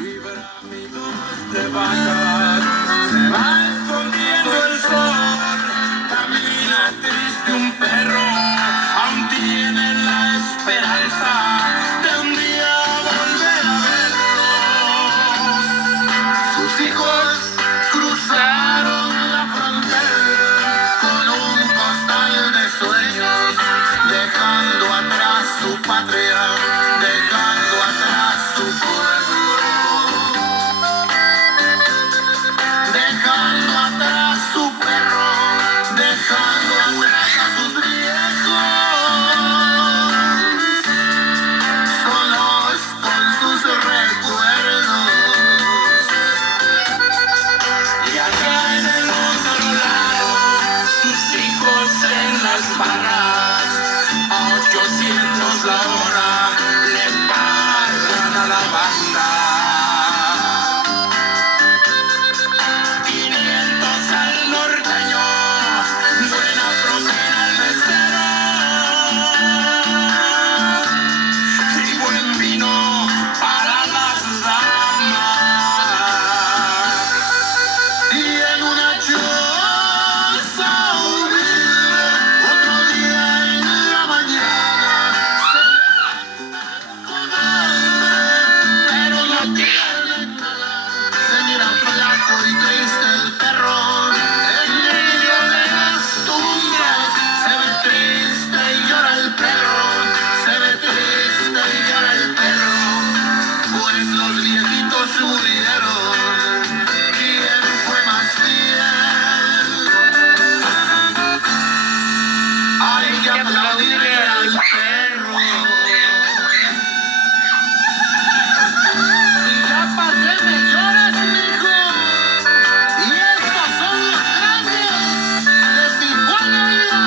y bramidos de vacas. Se va escondiendo el sol, camina triste un perro, aún tiene la esperanza de un día volver a verlos. Sus hijos cruzaron la frontera con un costal de sueños, dejando atrás su patria, dejando atrás su pueblo, dejando atrás su perro, dejando atrás a sus viejos, solos con sus recuerdos. Y allá en el otro lado, sus hijos en las barras, a 800 la hora le pagan a la banda, 500 al norteño, buena propina al mesero y buen vino para las damas. Y en una choza humilde, otro día en la mañana, con hambre, pero no tiene nada. Se mira flaco y triste el perro en medio de las tumbas. Se ve triste y llora el perro, se ve triste y llora el perro, pues los viejitos murieron. ¿Quién fue más fiel? Hay que aplaudirle al perro. Ya pasé, me lloras, mijo. Y estos son los grandes de Tijuana, mira.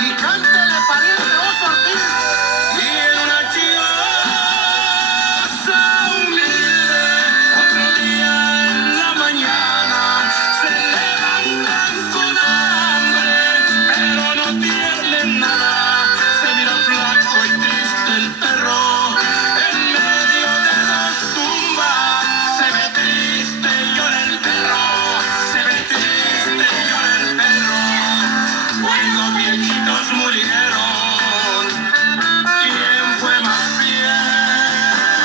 Y cántele, pariente Oso Ortiz. Y en una choza humilde, otro día en la mañana, se levantan con hambre, pero no tienen nada. Se mira flaco y triste el perro en medio de las tumbas. Se ve triste y llora el perro, se ve triste y llora el perro, pues los viejitos murieron. ¿Quién fue más fiel?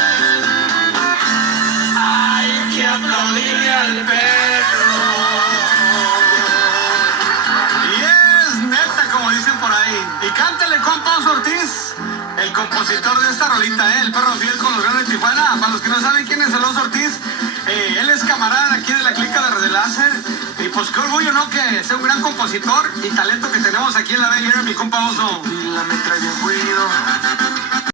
Hay que aplaudirle al perro. Y es neta, como dicen por ahí. Y cántale, compa Oso Ortiz, el compositor de esta rolita, el perro fiel con los grandes de Tijuana. Para los que no saben quién es el Oso Ortiz, él es camarada aquí de la clica de Radio Láser. Y pues qué orgullo, ¿no? Que sea un gran compositor y talento que tenemos aquí en la Bella Era, mi compa Oso. Y la me trae bien cuido.